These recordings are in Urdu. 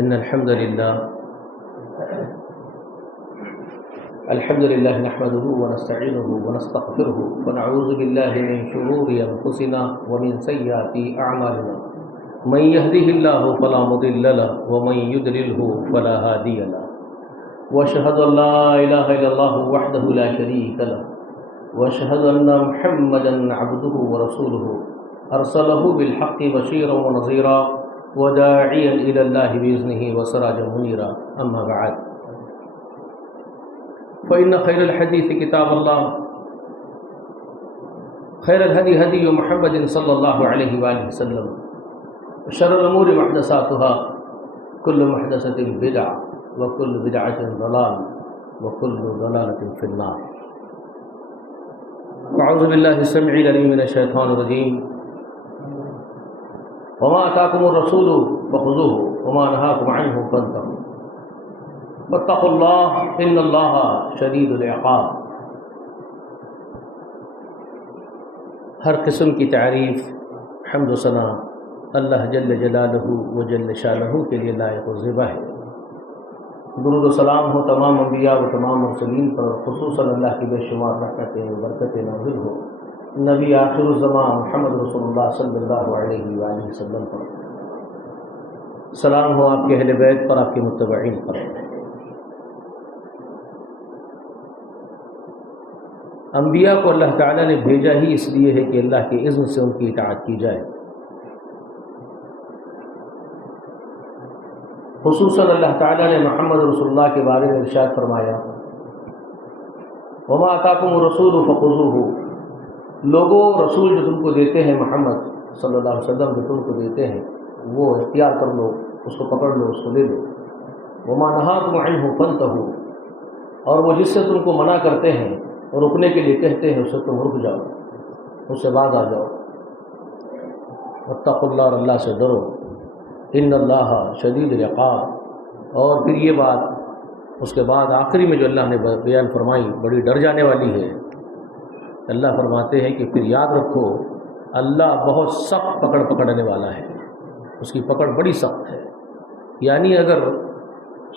إن الحمد لله نحمده ونستعينه ونستغفره ونعوذ بالله من شرور أنفسنا ومن سيئات أعمالنا من يهده الله فلا مضل له ومن يضلله فلا هادي له وأشهد أن لا إله إلا الله وحده لا شريك له وأشهد أن محمدا عبده ورسوله أرسله بالحق بشيرا ونذيرا وداعيا إلى الله بإذنه وسراجا منيرا أما بعد فإن خير الحديث كتاب الله خير الهدي هدي محمد صلى الله عليه وآله وسلم وشر الأمور محدثاتها كل محدثة بدعة وكل بدعة ضلال وكل ضلالة في النار أعوذ بالله السميع العليم من الشيطان الرجيم وما آتاكم الرسول فخذوه وما نهاكم عنه فانتهوا واتقوا الله إن الله شدید العقاب۔ ہر قسم کی تعریف، حمد و ثنا اللہ جل جلالہ و جل شانہ کے لیے لائق و زیبا ہے۔ درود و سلام ہو تمام انبیاء و تمام مرسلین پر، خصوصاً اللہ کی بے شمار رحمتیں و برکتیں نازل ہو نبی آخر الزمان محمد رسول اللہ صلی اللہ علیہ وآلہ وسلم پر۔ سلام ہو آپ کے اہل بیت پر، آپ کے متبعین پر۔ انبیاء کو اللہ تعالیٰ نے بھیجا ہی اس لیے ہے کہ اللہ کے اذن سے ان کی اطاعت کی جائے۔ خصوصاً اللہ تعالیٰ نے محمد رسول اللہ کے بارے میں ارشاد فرمایا وما آتاکم الرسول فخذوہ، لوگوں رسول جو تم کو دیتے ہیں، محمد صلی اللہ علیہ وسلم جو تم کو دیتے ہیں وہ اختیار کر لو، اس کو پکڑ لو، اس کو لے لو۔ وما نہاکم عنہ فانتہوا، اور وہ جس سے تم کو منع کرتے ہیں اور رکنے کے لیے کہتے ہیں اس سے تم رک جاؤ، اس سے باز آ جاؤ۔ واتقوا اللہ، اور اللہ سے ڈرو۔ ان اللہ شدید العقاب، اور پھر یہ بات اس کے بعد آخری میں جو اللہ نے بیان فرمائی بڑی ڈر جانے والی ہے۔ اللہ فرماتے ہیں کہ پھر یاد رکھو اللہ بہت سخت پکڑنے والا ہے، اس کی پکڑ بڑی سخت ہے۔ یعنی اگر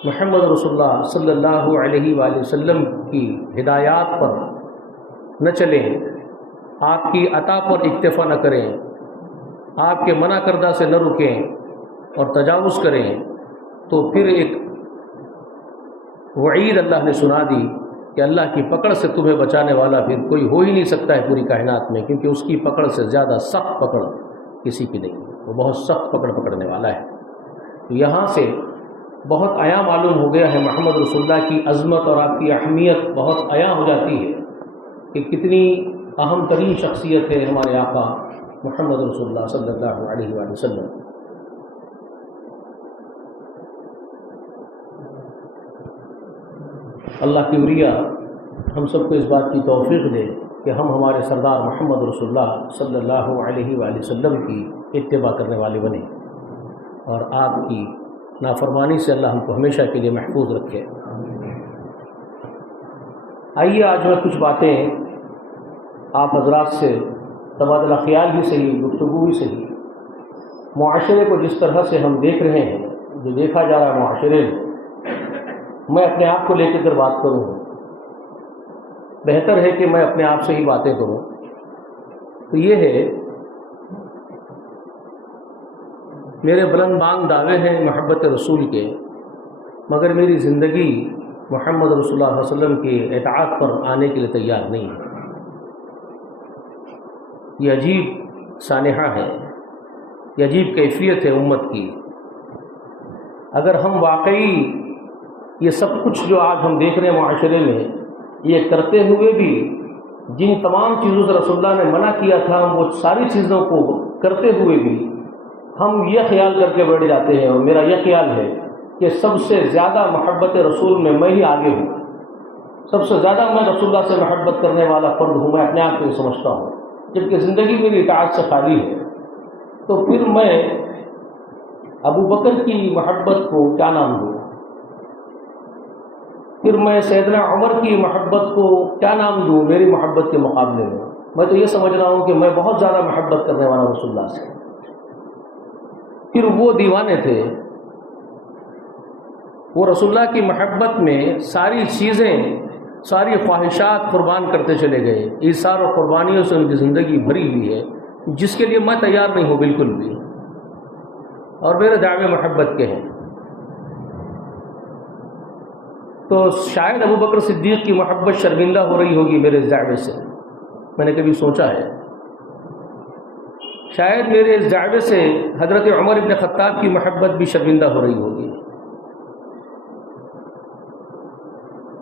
محمد رسول اللہ صلی اللہ علیہ وآلہ وسلم کی ہدایات پر نہ چلیں، آپ کی عطا پر اکتفا نہ کریں، آپ کے منع کردہ سے نہ رکیں اور تجاوز کریں، تو پھر ایک وعید اللہ نے سنا دی کہ اللہ کی پکڑ سے تمہیں بچانے والا پھر کوئی ہو ہی نہیں سکتا ہے پوری کائنات میں، کیونکہ اس کی پکڑ سے زیادہ سخت پکڑ کسی کی نہیں، وہ بہت سخت پکڑنے والا ہے۔ تو یہاں سے بہت عیاں معلوم ہو گیا ہے محمد رسول اللہ کی عظمت اور آپ کی اہمیت بہت عیاں ہو جاتی ہے کہ کتنی اہم ترین شخصیت ہے ہمارے آقا محمد رسول اللہ صلی اللہ علیہ وآلہ وسلم۔ اللہ کی وریا ہم سب کو اس بات کی توفیق دے کہ ہم ہمارے سردار محمد رسول اللہ صلی اللہ علیہ وآلہ وسلم کی اتباع کرنے والے بنے، اور آپ کی نافرمانی سے اللہ ہم کو ہمیشہ کے لیے محفوظ رکھے۔ آئیے آج میں کچھ باتیں آپ حضرات سے تبادلہ خیال ہی صحیح، گفتگو ہی صحیح، معاشرے کو جس طرح سے ہم دیکھ رہے ہیں، جو دیکھا جا رہا ہے معاشرے میں اپنے آپ کو لے کر بات کروں۔ بہتر ہے کہ میں اپنے آپ سے ہی باتیں کروں۔ تو یہ ہے، میرے بلند بانگ دعوے ہیں محبت رسول کے، مگر میری زندگی محمد رسول اللہ صلی اللہ علیہ وسلم کی اطاعت پر آنے کے لیے تیار نہیں ہے۔ یہ عجیب سانحہ ہے، یہ عجیب کیفیت ہے امت کی۔ اگر ہم واقعی یہ سب کچھ جو آج ہم دیکھ رہے ہیں معاشرے میں، یہ کرتے ہوئے بھی جن تمام چیزوں سے رسول اللہ نے منع کیا تھا، وہ ساری چیزوں کو کرتے ہوئے بھی ہم یہ خیال کر کے بیٹھ جاتے ہیں، اور میرا یہ خیال ہے کہ سب سے زیادہ محبت رسول میں ہی آگے ہوں، سب سے زیادہ میں رسول اللہ سے محبت کرنے والا فرد ہوں، میں اپنے آپ کو یہ سمجھتا ہوں، جبکہ زندگی میری اطاعت سے خالی ہے۔ تو پھر میں ابو بکر کی محبت کو کیا نام دوں، پھر میں سیدنا عمر کی محبت کو کیا نام دوں میری محبت کے مقابلے میں؟ میں تو یہ سمجھ رہا ہوں کہ میں بہت زیادہ محبت کرنے والا رسول اللہ سے۔ پھر وہ دیوانے تھے وہ رسول اللہ کی محبت میں ساری چیزیں، ساری خواہشات قربان کرتے چلے گئے، ایثار و قربانیوں سے ان کی زندگی بھری ہوئی ہے، جس کے لیے میں تیار نہیں ہوں بالکل بھی، اور میرے دعوے محبت کے ہیں۔ تو شاید ابو بکر صدیق کی محبت شرمندہ ہو رہی ہوگی میرے اس دعوے سے، میں نے کبھی سوچا ہے؟ شاید میرے اس دعوے سے حضرت عمر ابن خطاب کی محبت بھی شرمندہ ہو رہی ہوگی۔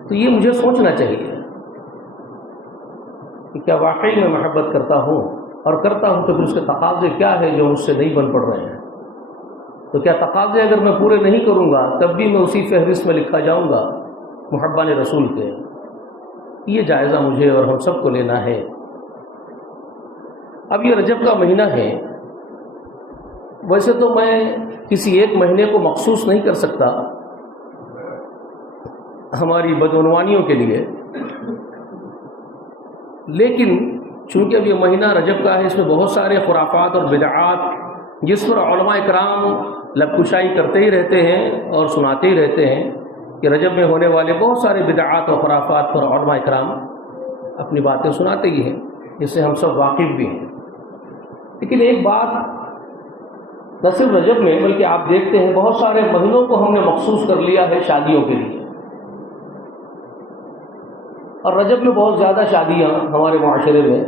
تو یہ مجھے سوچنا چاہیے کہ کیا واقعی میں محبت کرتا ہوں، اور کرتا ہوں تو پھر اس کے تقاضے کیا ہے جو مجھ سے نہیں بن پڑ رہے ہیں؟ تو کیا تقاضے اگر میں پورے نہیں کروں گا تب بھی میں اسی فہرست میں لکھا جاؤں گا محبان رسول کے؟ یہ جائزہ مجھے اور ہم سب کو لینا ہے۔ اب یہ رجب کا مہینہ ہے، ویسے تو میں کسی ایک مہینے کو مخصوص نہیں کر سکتا ہماری بدعنوانیوں کے لیے، لیکن چونکہ اب یہ مہینہ رجب کا ہے، اس میں بہت سارے خرافات اور بدعات جس پر علماء کرام لب کشائی کرتے ہی رہتے ہیں اور سناتے ہی رہتے ہیں کہ رجب میں ہونے والے بہت سارے بدعات اور خرافات پر علماء کرام اپنی باتیں سناتے ہی ہیں، جس سے ہم سب واقف بھی ہیں۔ لیکن ایک بات نہ صرف رجب میں بلکہ آپ دیکھتے ہیں بہت سارے مہینوں کو ہم نے مخصوص کر لیا ہے شادیوں کے لیے، اور رجب میں بہت زیادہ شادیاں ہمارے معاشرے میں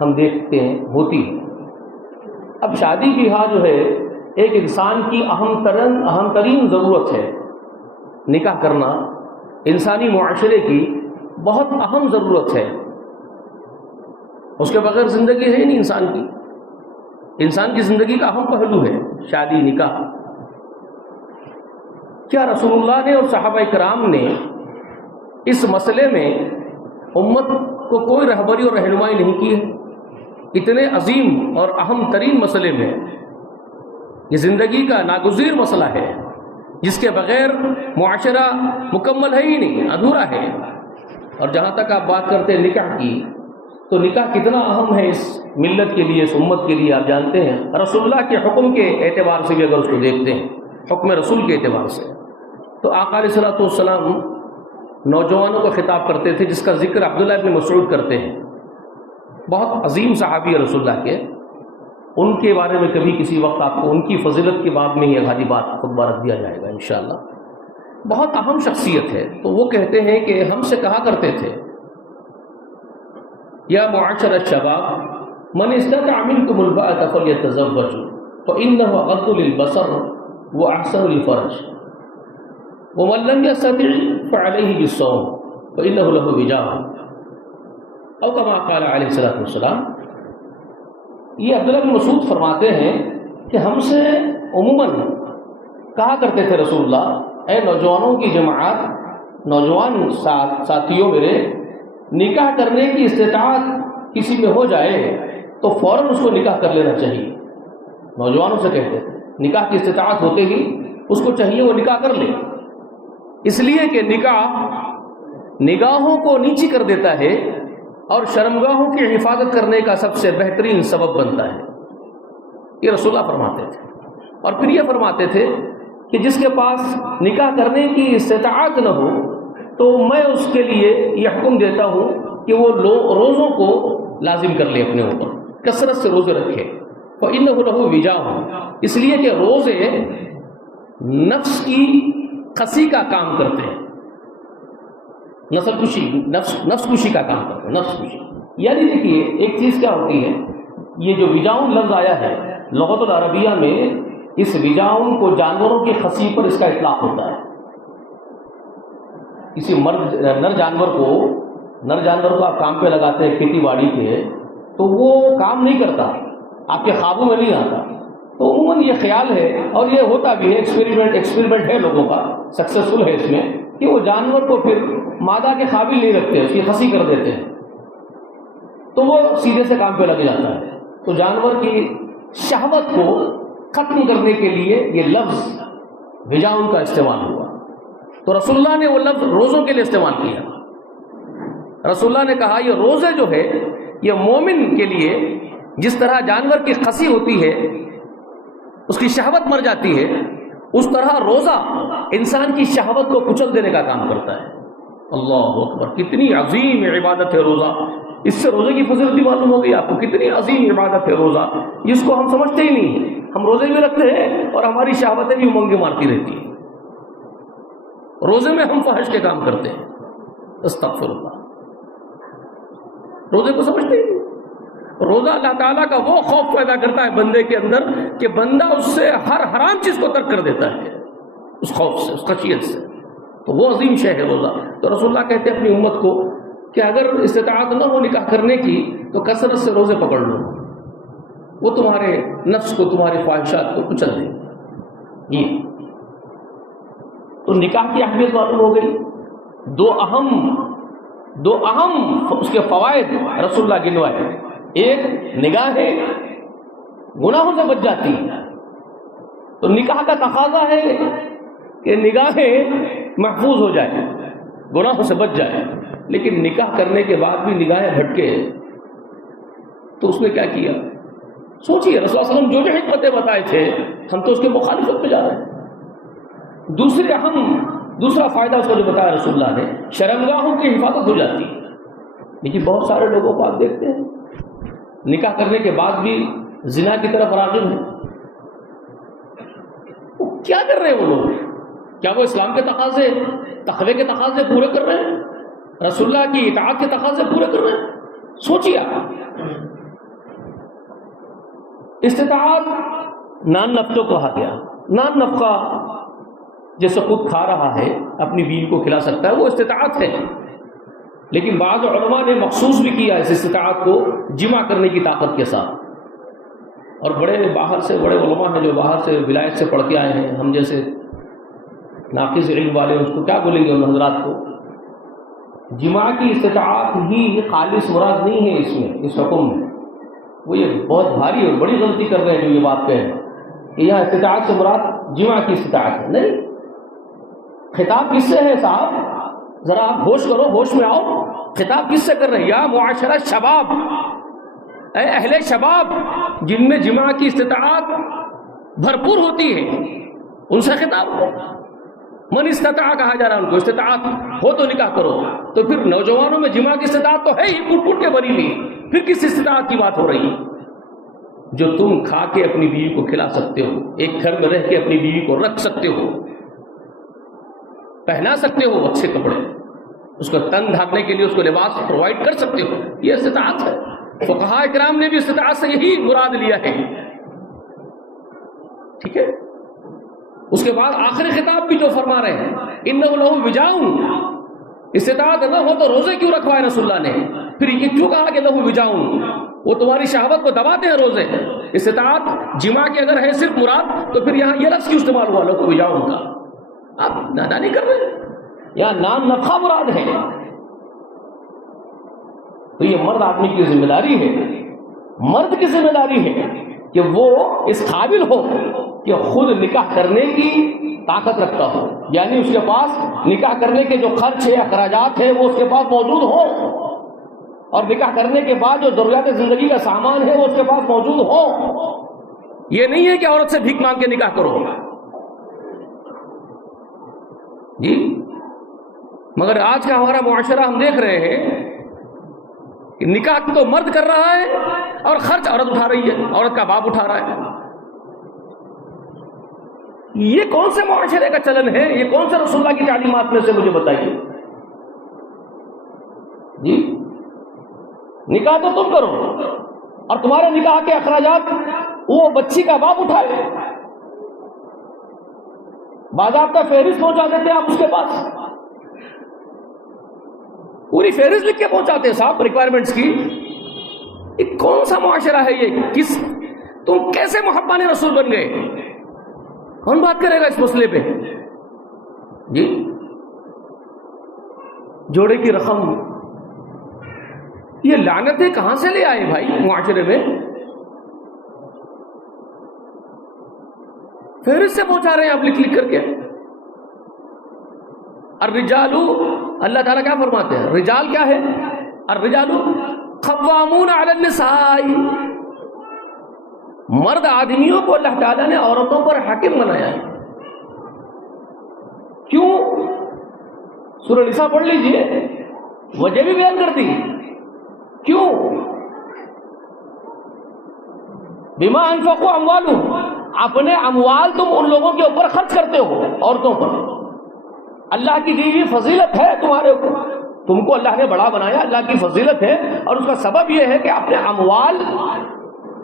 ہم دیکھتے ہیں ہوتی ہیں۔ اب شادی بیاہ جو ہے ایک انسان کی اہم ترین ضرورت ہے، نکاح کرنا انسانی معاشرے کی بہت اہم ضرورت ہے، اس کے بغیر زندگی ہے نہیں انسان کی۔ انسان کی زندگی کا اہم پہلو ہے شادی نکاح۔ کیا رسول اللہ نے اور صحابہ کرام نے اس مسئلے میں امت کو کوئی رہبری اور رہنمائی نہیں کی ہے؟ اتنے عظیم اور اہم ترین مسئلے میں، یہ زندگی کا ناگزیر مسئلہ ہے جس کے بغیر معاشرہ مکمل ہے ہی نہیں، ادھورا ہے۔ اور جہاں تک آپ بات کرتے ہیں نکاح کی، تو نکاح کتنا اہم ہے اس ملت کے لیے، اس امت کے لیے، آپ جانتے ہیں۔ رسول اللہ کے حکم کے اعتبار سے بھی اگر اس کو دیکھتے ہیں، حکم رسول کے اعتبار سے، تو آقا علیہ الصلوۃ والسلام نوجوانوں کو خطاب کرتے تھے، جس کا ذکر عبداللہ ابن مسعود کرتے ہیں، بہت عظیم صحابی ہے رسول اللہ کے۔ ان کے بارے میں کبھی کسی وقت آپ کو ان کی فضیلت کے بعد میں ہی ایک آدھی بات خطبہ رکھ دیا جائے گا انشاءاللہ۔ بہت اہم شخصیت ہے۔ تو وہ کہتے ہیں کہ ہم سے کہا کرتے تھے، یا معاشر الشباب من استطاع منکم الباءۃ فلیتزوج فإنہ اغض للبصر واحسن للفرج ومن لم يستطع فعلیہ بالصوم فإنہ لہ وجاء، او کما قال علیہ الصلوۃ والسلام۔ یہ عبداللہ بن مسعود فرماتے ہیں کہ ہم سے عموماً کہا کرتے تھے رسول اللہ، اے نوجوانوں کی جماعت، نوجوان ساتھیوں میرے، نکاح کرنے کی استطاعت کسی میں ہو جائے تو فوراً اس کو نکاح کر لینا چاہیے۔ نوجوانوں سے کہتے تھے نکاح کی استطاعت ہوتے ہی اس کو چاہیے وہ نکاح کر لے، اس لیے کہ نکاح نگاہوں کو نیچی کر دیتا ہے اور شرمگاہوں کی حفاظت کرنے کا سب سے بہترین سبب بنتا ہے۔ یہ رسول اللہ فرماتے تھے۔ اور پھر یہ فرماتے تھے کہ جس کے پاس نکاح کرنے کی استطاعت نہ ہو تو میں اس کے لیے یہ حکم دیتا ہوں کہ وہ روزوں کو لازم کر لے، اپنے اوپر کثرت سے روزے رکھے۔ فإنہ لہ وجاء، اس لیے کہ روزے نفس کی کشی کا کام کرتے ہیں، نفس کشی کا کام کرتے ہیں، نفس کشی۔ یعنی دیکھیے ایک چیز کیا ہوتی ہے، یہ جو وجاؤن لفظ آیا ہے لغت العربیہ میں، اس وجاؤن کو جانوروں کی خصی پر اس کا اطلاق ہوتا ہے۔ کسی نر جانور کو آپ کام پہ لگاتے ہیں کھیتی باڑی کے، تو وہ کام نہیں کرتا، آپ کے خوابوں میں نہیں آتا۔ تو عموماً یہ خیال ہے، اور یہ ہوتا بھی ہے، ایکسپیریمنٹ ہے لوگوں کا، سکسیسفل ہے اس میں، کہ وہ جانور کو پھر مادہ کے قابل نہیں رکھتے، اس کی خصی کر دیتے ہیں، تو وہ سیدھے سے کام پہ لگ جاتا ہے۔ تو جانور کی شہوت کو ختم کرنے کے لیے یہ لفظ وجاؤن کا استعمال ہوا۔ تو رسول اللہ نے وہ لفظ روزوں کے لیے استعمال کیا۔ رسول اللہ نے کہا یہ روزے جو ہے یہ مومن کے لیے جس طرح جانور کی خصی ہوتی ہے، اس کی شہوت مر جاتی ہے، اس طرح روزہ انسان کی شہوت کو کچل دینے کا کام کرتا ہے۔ اللہ اکبر، کتنی عظیم عبادت ہے روزہ! اس سے روزے کی فضیلت بھی معلوم ہو گئی آپ کو، کتنی عظیم عبادت ہے روزہ، جس کو ہم سمجھتے ہی نہیں۔ ہم روزے بھی رکھتے ہیں اور ہماری شہوتیں بھی امنگیں مارتی رہتی ہیں، روزے میں ہم فحش کے کام کرتے ہیں۔ استغفر اللہ، روزے کو سمجھتے ہی نہیں۔ روزہ اللہ تعالیٰ کا وہ خوف پیدا کرتا ہے بندے کے اندر کہ بندہ اس سے ہر حرام چیز کو ترک کر دیتا ہے، اس خوف سے، اس خشیت سے۔ تو وہ عظیم شے ہے روزہ۔ تو رسول اللہ کہتے ہیں اپنی امت کو کہ اگر استطاعت نہ ہو نکاح کرنے کی تو کثرت سے روزے پکڑ لو، وہ تمہارے نفس کو، تمہاری خواہشات کو کچل دے گی۔ تو نکاح کی اہمیت معلوم ہو گئی۔ دو اہم اس کے فوائد رسول اللہ گنوائے۔ ایک، نگاہیں گناہوں سے بچ جاتی ہیں، تو نکاح کا تقاضا ہے کہ نگاہیں محفوظ ہو جائیں، گناہوں سے بچ جائیں۔ لیکن نکاح کرنے کے بعد بھی نگاہیں بھٹکے تو اس نے کیا کیا؟ سوچیے، رسول اللہ علیہ وسلم جو حکمتیں بتائے تھے ہم تو اس کے مخالفت میں جا رہے ہیں۔ دوسرا فائدہ اس کو جو بتایا رسول اللہ نے، شرمگاہوں کی حفاظت ہو جاتی ہے۔ لیکن بہت سارے لوگوں کو آپ دیکھتے ہیں نکاح کرنے کے بعد بھی زنا کی طرف راغب ہیں۔ کیا کر رہے ہیں وہ لوگ؟ کیا وہ اسلام کے تقاضے، تقوی کے تقاضے پورے کر رہے ہیں؟ رسول اللہ کی اطاعت کے تقاضے پورے کر رہے ہیں؟ سوچیے آپ، استطاعت نان نفقوں کو کہا گیا۔ نان نفقہ جیسے خود کھا رہا ہے اپنی بیوی کو کھلا سکتا ہے، وہ استطاعت ہے۔ لیکن بعض علماء نے مخصوص بھی کیا اس استطاعت کو جمع کرنے کی طاقت کے ساتھ۔ اور بڑے علماء ہیں جو باہر سے ولایت سے پڑھ کے آئے ہیں، ہم جیسے ناقص علم والے اس کو کیا بولیں گے ان حضرات کو؟ جماع کی استطاعت ہی خالص مراد نہیں ہے اس حکم میں۔ وہ یہ بہت بھاری اور بڑی غلطی کر رہے ہیں جو یہ بات کہہ رہے ہیں کہ یہاں استطاعت سے مراد جماع کی استطاعت ہے۔ نہیں، خطاب کس سے ہے صاحب؟ ذرا آپ ہوش کرو، ہوش میں آؤ۔ خطاب کس سے کر رہے ہیں؟ یا معاشرہ شباب، اے اہل شباب جن میں جماع کی استطاعت بھرپور ہوتی ہے، ان سے خطاب ہو۔ من استطاع کہا جا رہا ہے ان کو، استطاعت ہو تو نکاح کرو۔ تو پھر نوجوانوں میں جماع کی استطاعت تو ہے ہی، ٹوٹ ٹوٹ کے بری ہوئی، پھر کس استطاعت کی بات ہو رہی ہے؟ جو تم کھا کے اپنی بیوی کو کھلا سکتے ہو، ایک گھر میں رہ کے اپنی بیوی کو رکھ سکتے ہو، پہنا سکتے ہو اچھے کپڑے، اس کو تن ڈھانپنے کے لیے اس کو لباس پرووائڈ کر سکتے ہو، یہ استطاعت ہے۔ فقہاء کرام نے بھی استطاعت سے یہی مراد لیا ہے۔ ٹھیک ہے، اس کے بعد آخری خطاب بھی جو فرما رہے ہیں انہ لہ وجاء، استطاعت نہ ہو تو روزے کیوں رکھوائے رسول اللہ نے؟ پھر یہ کیوں کہا کہ لہ وجاء؟ وہ تمہاری شہوت کو دباتے ہیں روزے۔ استطاعت جماع کی اگر ہے صرف مراد تو پھر یہاں یہ لفظ کیوں استعمال ہوا لہ وجاء کا؟ آپ نادانی کر رہے ہیں، یہاں نام نفقہ مراد ہے۔ تو یہ مرد آدمی کی ذمہ داری ہے، مرد کی ذمہ داری ہے کہ وہ اس قابل ہو کہ خود نکاح کرنے کی طاقت رکھتا ہو، یعنی اس کے پاس نکاح کرنے کے جو خرچ ہے، اخراجات ہے، وہ اس کے پاس موجود ہو، اور نکاح کرنے کے بعد جو ضروریات زندگی کا سامان ہے وہ اس کے پاس موجود ہو۔ یہ نہیں ہے کہ عورت سے بھیک مانگ کے نکاح کرو جی۔ مگر آج کا ہمارا معاشرہ ہم دیکھ رہے ہیں کہ نکاح تو مرد کر رہا ہے اور خرچ عورت اٹھا رہی ہے، عورت کا باپ اٹھا رہا ہے۔ یہ کون سے معاشرے کا چلن ہے؟ یہ کون سے رسول اللہ کی تعلیمات میں سے مجھے بتائیے جی۔ نکاح تو تم کرو اور تمہارے نکاح کے اخراجات وہ بچی کا باپ اٹھائے، باضابطہ فہرست پہنچا دیتے ہیں آپ اس کے پاس، پوری فہرست لکھ کے پہنچاتے ہیں صاحب ریکوائرمنٹس کی۔ یہ کون سا معاشرہ ہے یہ؟ تم کیسے محبان رسول بن گئے؟ کون بات کرے گا اس مسئلے پہ جی؟ جوڑے کی رقم، یہ لعنتیں کہاں سے لے آئے بھائی معاشرے میں؟ فہرست سے پہنچا رہے ہیں آپ لکھ کر کے۔ الرجال، اللہ تعالیٰ کیا فرماتے ہیں؟ رجال کیا ہے؟ الرجال قوامون علی النساء، مرد آدمیوں کو اللہ تعالیٰ نے عورتوں پر حاکم بنایا ہے۔ کیوں؟ سورہ نساء پڑھ لیجئے، وجہ بھی بیان کر دی. کیوں؟ بما انفقوا اموالهم، اپنے اموال تم ان لوگوں کے اوپر خرچ کرتے ہو، عورتوں پر. اللہ کی دی ہوئی فضیلت ہے تمہارے اوپر، تم کو اللہ نے بڑا بنایا، اللہ کی فضیلت ہے، اور اس کا سبب یہ ہے کہ اپنے اموال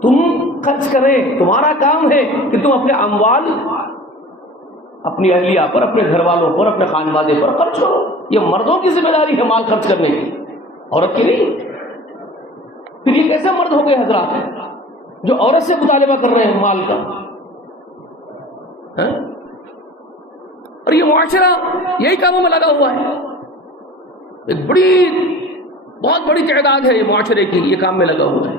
تم خرچ کریں. تمہارا کام ہے کہ تم اپنے اموال اپنی اہلیہ پر، اپنے گھر والوں پر، اپنے خانوادے پر خرچ کرو. یہ مردوں کی ذمہ داری ہے مال خرچ کرنے کی، عورت کی نہیں. پھر یہ کیسے مرد ہو گئے حضرات جو عورت سے مطالبہ کر رہے ہیں مال کا؟ اور یہ معاشرہ یہی کاموں میں لگا ہوا ہے. ایک بہت بڑی تعداد ہے یہ معاشرے کی یہ کام میں لگا ہوا ہے،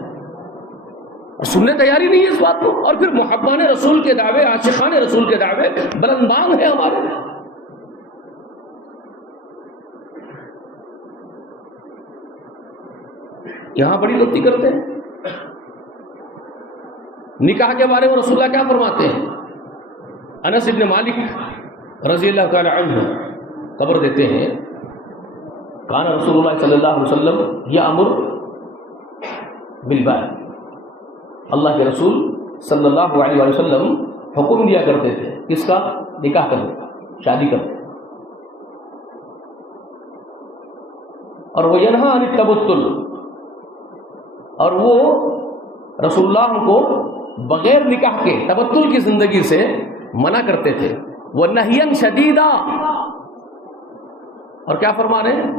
اور سننے تیاری نہیں ہے اس بات کو. اور پھر محبان رسول کے دعوے، عاشقان رسول کے دعوے بلندان ہیں ہمارے. یہاں بڑی غلطی کرتے ہیں. نکاح کے بارے میں رسول اللہ کیا فرماتے ہیں؟ انس ابن مالک رضی اللہ تعالی عنہ خبر دیتے ہیں، کان رسول اللہ صلی اللہ علیہ وسلم یامر بالبیع، اللہ کے رسول صلی اللہ علیہ وسلم حکم دیا کرتے تھے کس کا؟ نکاح کرنے کا، شادی کرنے کا. اور وہ ینہا عن التبتل، اور وہ رسول اللہ ہم کو بغیر نکاح کے تبتل کی زندگی سے منع کرتے تھے. وہ نہین شدیدہ، اور کیا فرما رہے ہیں؟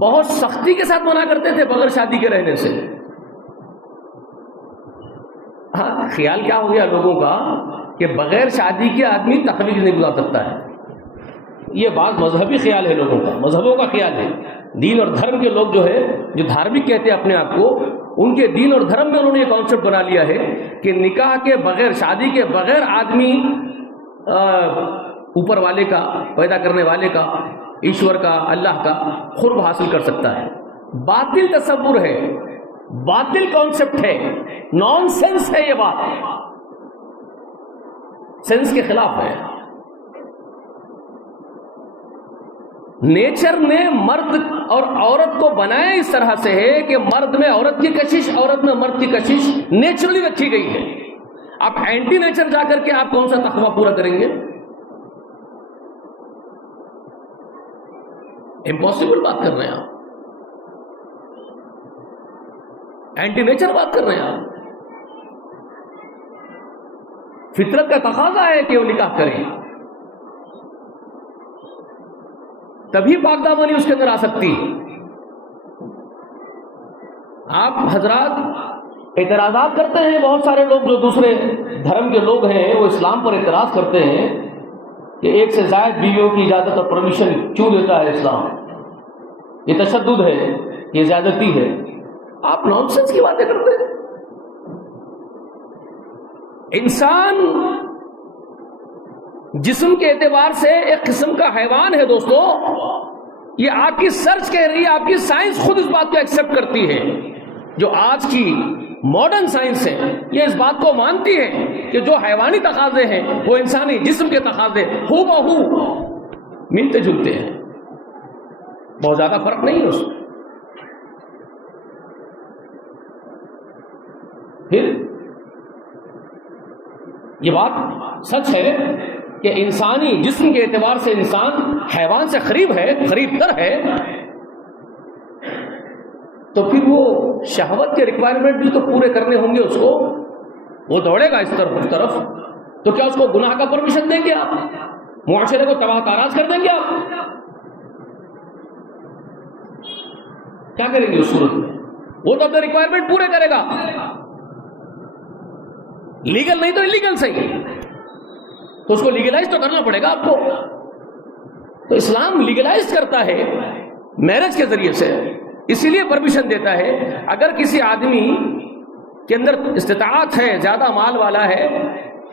بہت سختی کے ساتھ منع کرتے تھے بغیر شادی کے رہنے سے. خیال کیا ہو گیا لوگوں کا کہ بغیر شادی کے آدمی تخلیق نہیں گزار سکتا ہے. یہ بات مذہبی خیال ہے لوگوں کا، مذہبوں کا خیال ہے. دین اور دھرم کے لوگ جو ہے، جو دھارمک کہتے ہیں اپنے آپ کو، ان کے دین اور دھرم میں انہوں نے یہ کانسیپٹ بنا لیا ہے کہ نکاح کے بغیر، شادی کے بغیر آدمی اوپر والے کا، پیدا کرنے والے کا، ایشور کا، اللہ کا قرب حاصل کر سکتا ہے. باطل تصور ہے، باطل کانسیپٹ ہے، نان سینس ہے. یہ بات سینس کے خلاف ہے. نیچر نے مرد اور عورت کو بنایا اس طرح سے ہے کہ مرد میں عورت کی کشش، عورت میں مرد کی کشش نیچرلی رکھی گئی ہے. آپ اینٹی نیچر جا کر کے آپ کون سا تقویٰ پورا کریں گے؟ امپاسبل بات کر رہے ہیں آپ، اینٹی نیچر بات کر رہے ہیں آپ. فطرت کا تقاضا ہے کہ وہ نکاح کریں، تبھی پاک دامنی اس کے اندر آ سکتی ہے. آپ حضرات اعتراضات کرتے ہیں، بہت سارے لوگ جو دوسرے دھرم کے لوگ ہیں وہ اسلام پر اعتراض کرتے ہیں کہ ایک سے زائد بیویوں کی اجازت اور پرمیشن کیوں دیتا ہے اسلام، یہ تشدد ہے، یہ زیادتی ہے. آپ نانسنس کی باتیں کرتے ہیں. انسان جسم کے اعتبار سے ایک قسم کا حیوان ہے دوستو. یہ آپ کی سرچ کہہ رہی ہے، آپ کی سائنس خود اس بات کو ایکسپٹ کرتی ہے. جو آج کی ماڈرن سائنس ہے یہ اس بات کو مانتی ہے کہ جو حیوانی تقاضے ہیں وہ انسانی جسم کے تقاضے ہو بہو ملتے جلتے ہیں، بہت زیادہ فرق نہیں ہے اس میں. پھر یہ بات سچ ہے کہ انسانی جسم کے اعتبار سے انسان حیوان سے قریب ہے، قریب تر ہے، تو پھر وہ شہوت کے ریکوائرمنٹ بھی تو پورے کرنے ہوں گے اس کو. وہ دوڑے گا اس طرف اس طرف، تو کیا اس کو گناہ کا پرمیشن دیں گے آپ؟ معاشرے کو تباہ تاراج کر دیں گے آپ؟ کیا کریں گے اس صورت میں؟ وہ تو اپنے ریکوائرمنٹ پورے کرے گا، لیگل نہیں تو انلیگل صحیح، تو اس کو لیگلائز تو کرنا پڑے گا آپ کو. تو اسلام لیگلائز کرتا ہے میرج کے ذریعے سے، اسی لیے پرمیشن دیتا ہے. اگر کسی آدمی کے اندر استطاعت ہے، زیادہ مال والا ہے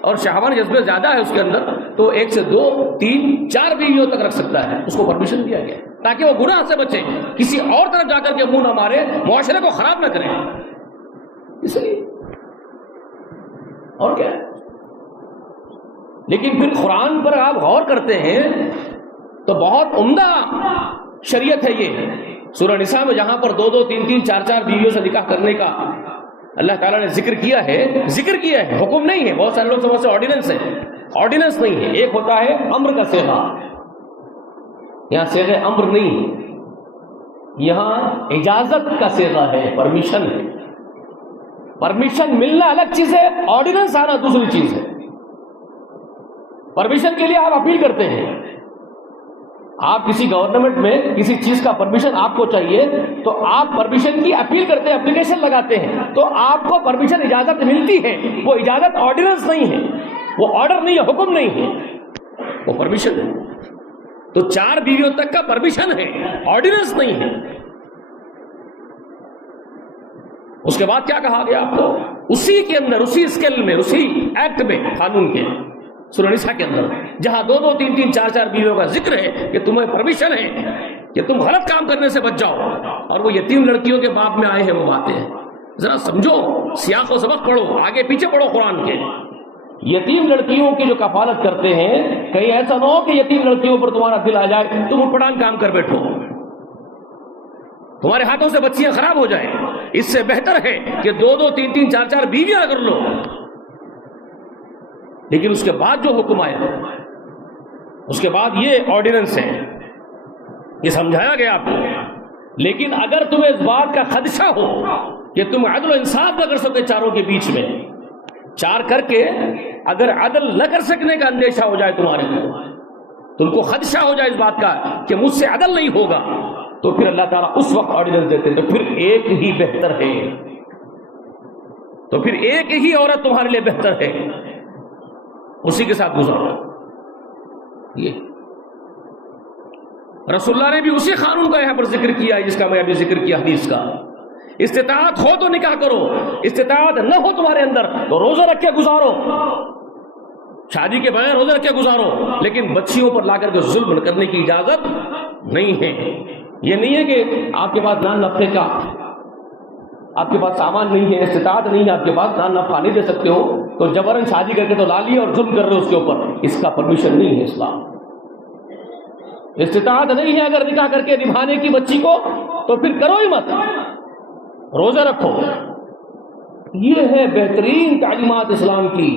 اور شہوانی جذبے زیادہ ہے اس کے اندر، تو 1 سے 2 3 4 بیویوں تک رکھ سکتا ہے. اس کو پرمیشن دیا گیا تاکہ وہ گناہ سے بچے، کسی اور طرف جا کر کے منہ نہ مارے، معاشرے کو خراب نہ کرے. اس لیے اور کیا ہے. لیکن پھر قرآن پر آپ غور کرتے ہیں تو بہت عمدہ شریعت ہے یہ. سورہ نساء میں جہاں پر 2 2 3 3 4 4 بیویوں سے نکاح کرنے کا اللہ تعالیٰ نے ذکر کیا ہے, حکم نہیں ہے. بہت سارے لوگ سمجھتے ہیں آرڈیننس ہے. آرڈیننس نہیں ہے. ایک ہوتا ہے امر کا صیغہ, یہاں صیغہ امر نہیں ہے, یہاں اجازت کا صیغہ ہے, پرمیشن ہے. پرمیشن ملنا الگ چیز ہے, آرڈیننس آنا دوسری چیز ہے. پرمیشن کے لیے آپ اپیل کرتے ہیں. آپ کسی گورنمنٹ میں کسی چیز کا پرمیشن آپ کو چاہیے تو آپ پرمیشن کی اپیل کرتے ہیں, اپلیکیشن لگاتے ہیں, تو آپ کو پرمیشن اجازت ملتی ہے. وہ اجازت آرڈیننس نہیں ہے, وہ آرڈر نہیں ہے, حکم نہیں ہے, وہ پرمیشن ہے. تو 4 بیویوں تک کا پرمیشن ہے, آرڈیننس نہیں ہے. اس کے بعد کیا کہا گیا آپ کو؟ اسی کے اندر, اسی اسکیل میں, اسی ایکٹ میں, قانون کے سورہ نساء کے اندر جہاں 2 2 3 3 4 4 بیویوں کا ذکر ہے کہ تمہیں پرمیشن ہے کہ تم غلط کام کرنے سے بچ جاؤ. اور وہ یتیم لڑکیوں کے باب میں آئے ہیں وہ باتیں, ذرا سمجھو, سیاق و سبق پڑھو, آگے پیچھے پڑھو قرآن کے. یتیم لڑکیوں کی جو کفالت کرتے ہیں, کہیں ایسا نہ ہو کہ یتیم لڑکیوں پر تمہارا دل آ جائے, تم اٹپٹان کام کر بیٹھو, تمہارے ہاتھوں سے بچیاں خراب ہو جائیں. اس سے بہتر ہے کہ 2 2 3 3 4 4 بیویاں کر لو. لیکن اس کے بعد جو حکم آیا, اس کے بعد یہ آرڈیننس ہے, یہ سمجھایا گیا آپ کو. لیکن اگر تمہیں اس بات کا خدشہ ہو کہ تم عدل و انصاف نہ کر سکتے چاروں کے بیچ میں, 4 کر کے اگر عدل نہ کر سکنے کا اندیشہ ہو جائے تمہارے کو, تم کو خدشہ ہو جائے اس بات کا کہ مجھ سے عدل نہیں ہوگا, تو پھر اللہ تعالیٰ اس وقت آرڈیننس دیتے ہیں. تو پھر ایک ہی بہتر ہے, تو پھر ایک ہی عورت تمہارے لیے بہتر ہے, اسی کے ساتھ گزارو. یہ رسول اللہ نے بھی اسی قانون کا یہاں پر ذکر کیا ہے جس کا میں ابھی ذکر کیا حدیث کا. استطاعت ہو تو نکاح کرو, استطاعت نہ ہو تمہارے اندر تو روزہ رکھ کے گزارو, شادی کے بغیر روزہ رکھ کے گزارو. لیکن بچیوں پر لا کر کے ظلم کرنے کی اجازت نہیں ہے. یہ نہیں ہے کہ آپ کے پاس نان نفقے کا, آپ کے پاس سامان نہیں ہے, استطاعت نہیں ہے آپ کے پاس, نان نفقہ نہیں دے سکتے ہو, تو جبرن شادی کر کے تو لا لیے اور ظلم کر رہے ہو اس کے اوپر. اس کا پرمیشن نہیں ہے اسلام. استطاعت نہیں ہے اگر نکاح کر کے نبھانے کی بچی کو, تو پھر کرو ہی مت, روزہ رکھو. یہ ہے بہترین تعلیمات اسلام کی.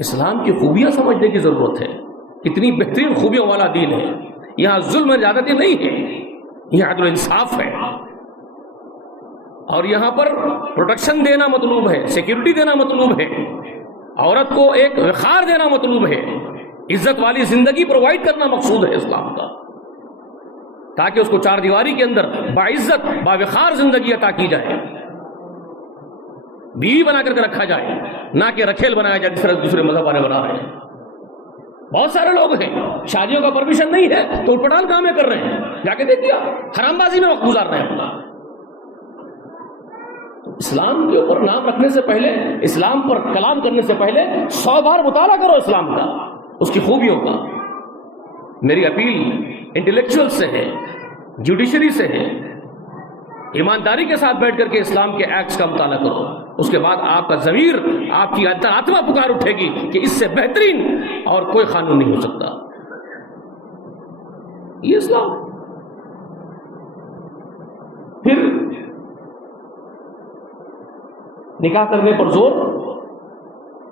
اسلام کی خوبیاں سمجھنے کی ضرورت ہے. اتنی بہترین خوبیوں والا دین ہے. یہاں ظلم و زیادتی نہیں ہے, یہاں عدل و انصاف ہے. اور یہاں پر پروٹیکشن دینا مطلوب ہے, سیکیورٹی دینا مطلوب ہے, عورت کو ایک وقار دینا مطلوب ہے, عزت والی زندگی پرووائڈ کرنا مقصود ہے اسلام کا, تاکہ اس کو 4 دیواری کے اندر باعزت باوقار زندگی عطا کی جائے, بیوی بنا کر کے رکھا جائے, نہ کہ رکھیل بنایا جائے جس طرح دوسرے مذہب والے بنا رہے ہیں. بہت سارے لوگ ہیں شادیوں کا پرمیشن نہیں ہے تو اٹپٹان کامیں کر رہے ہیں, جا کے دیکھ لیا, حرام بازی میں وقت گزار رہے ہیں. اسلام کے اوپر نام رکھنے سے پہلے, اسلام پر کلام کرنے سے پہلے 100 بار مطالعہ کرو اسلام کا, اس کی خوبیوں کا. میری اپیل انٹلیکچوئل سے ہے, جوڈیشری سے ہے, ایمانداری کے ساتھ بیٹھ کر کے اسلام کے ایکٹس کا مطالعہ کرو. اس کے بعد آپ کا ضمیر, آپ کی آتما پکار اٹھے گی کہ اس سے بہترین اور کوئی قانون نہیں ہو سکتا. یہ اسلام. پھر نکاح کرنے پر زور,